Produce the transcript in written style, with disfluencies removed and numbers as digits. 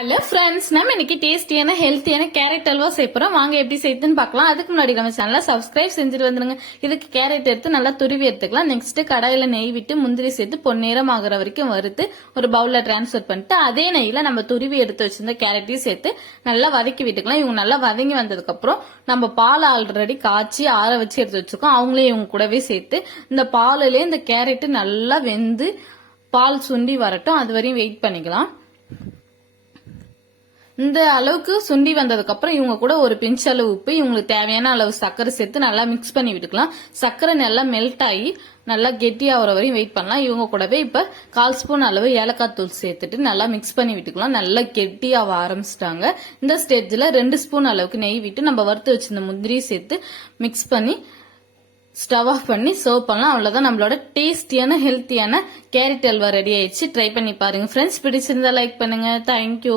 Hello friends, நம்ம இன்னைக்கு டேஸ்டியான ஹெல்த்தியான கேரட் அல்வா செய்யறோம். வாங்க எப்படி செய்யுதுன்னு பார்க்கலாம். அதுக்கு முன்னாடி நம்ம சேனலை சப்ஸ்கிரைப் செஞ்சுட்டு வந்துருங்க. இதுக்கு கேரட் எடுத்து நல்லா துருவி எடுத்துக்கலாம். நெக்ஸ்ட் கடாயில நெய் விட்டு முந்திரி சேர்த்து பொன்னிறம் ஆகுற வரைக்கும் வறுத்து ஒரு பவுல்ல டிரான்ஸ்ஃபர் பண்ணிட்டு அதே நெய்ல நம்ம துருவி எடுத்து வச்சிருந்த கேரட்டையும் சேர்த்து நல்லா வதக்கி விட்டுக்கலாம். இவங்க நல்லா வதங்கி வந்ததுக்கு அப்புறம் நம்ம பால் ஆல்ரெடி காய்ச்சி ஆற வச்சு எடுத்து வச்சிருக்கோம். அவங்களே இவங்க கூடவே சேர்த்து இந்த பாலுலயே இந்த கேரட் நல்லா வெந்து பால் சுண்டி வரட்டும். அது வரையும் வெயிட் பண்ணிக்கலாம். இந்த அளவுக்கு சுண்டி வந்ததுக்கு அப்புறம் இவங்க கூட ஒரு பிஞ்ச் அளவு உப்பு, இவங்களுக்கு தேவையான அளவு சர்க்கரை சேர்த்து நல்லா மிக்ஸ் பண்ணி விட்டுக்கலாம். சர்க்கரை நல்லா மெல்ட் ஆகி நல்லா கெட்டியாகிற வரையும் வெயிட் பண்ணலாம். இவங்க கூடவே இப்ப 1/4 ஸ்பூன் அளவு ஏலக்காய் தூள் சேர்த்துட்டு நல்லா மிக்ஸ் பண்ணி விட்டுக்கலாம். நல்லா கெட்டியாக ஆரம்பிச்சிட்டாங்க. இந்த ஸ்டேஜ்ல 2 ஸ்பூன் அளவுக்கு நெய் விட்டு நம்ம வறுத்து வச்சிருந்த முந்திரி சேர்த்து மிக்ஸ் பண்ணி ஸ்டவ் ஆஃப் பண்ணி சர்வ் பண்ணலாம். அவ்வளவுதான், நம்மளோட டேஸ்டியான ஹெல்த்தியான கேரட் அல்வா ரெடி ஆயிடுச்சு. ட்ரை பண்ணி பாருங்க ஃப்ரெண்ட்ஸ். பிடிச்சிருந்தா லைக் பண்ணுங்க. தேங்க்யூ.